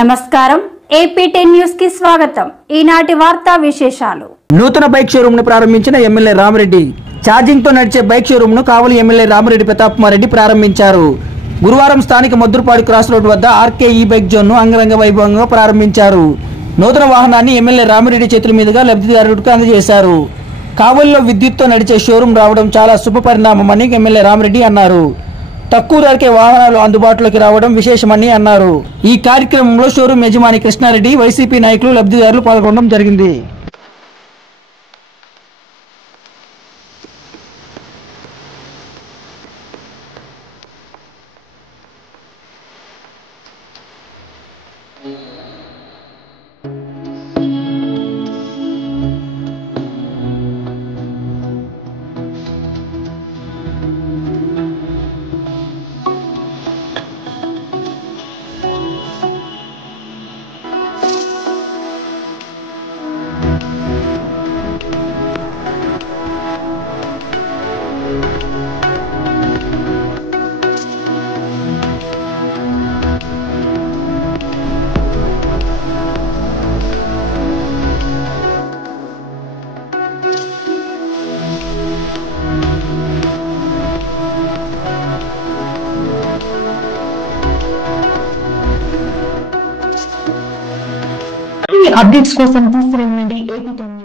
నమస్కారం ఏపీ10 న్యూస్ కి స్వాగతం। ఈనాటి వార్తా విశేషాలు। నూతన బైక్ షోరూమ్ ను ప్రారంభించిన ఎమ్మెల్యే రామిరెడ్డి ఛార్జింగ్ తో నడిచే బైక్ షోరూమ్ ను కావలి ఎమ్మెల్యే రామిరెడ్డి ప్రతాప్ కుమార్ రెడ్డి ప్రారంభించారు। గురువారం స్థానిక మద్దురుపాడు క్రాస్ రోడ్ వద్ద ఆర్కే ఈ బైక్ జోన్ ను అంగరంగ వైభవంగా ప్రారంభించారు। నూతన వాహనాన్ని ఎమ్మెల్యే రామిరెడ్డి చేతుల మీదుగా లబ్ధిదారుడికి అందజేశారు। కావలిలో విద్యుత్తో నడిచే షోరూమ్ రావడం చాలా శుభ పరిణామమని ఎమ్మెల్యే రామిరెడ్డి అన్నారు। తక్కువ ధరకే వాహనాలు అందుబాటులోకి రావడం విశేషమని అన్నారు। ఈ కార్యక్రమంలో షోరూమ్ యజమాని కృష్ణారెడ్డి, వైసీపీ నాయకులు, లబ్ధిదారులు పాల్గొనడం జరిగింది। అప్డేట్స్ కోసం చూస్తూనే ఉండండి ఏపీ10।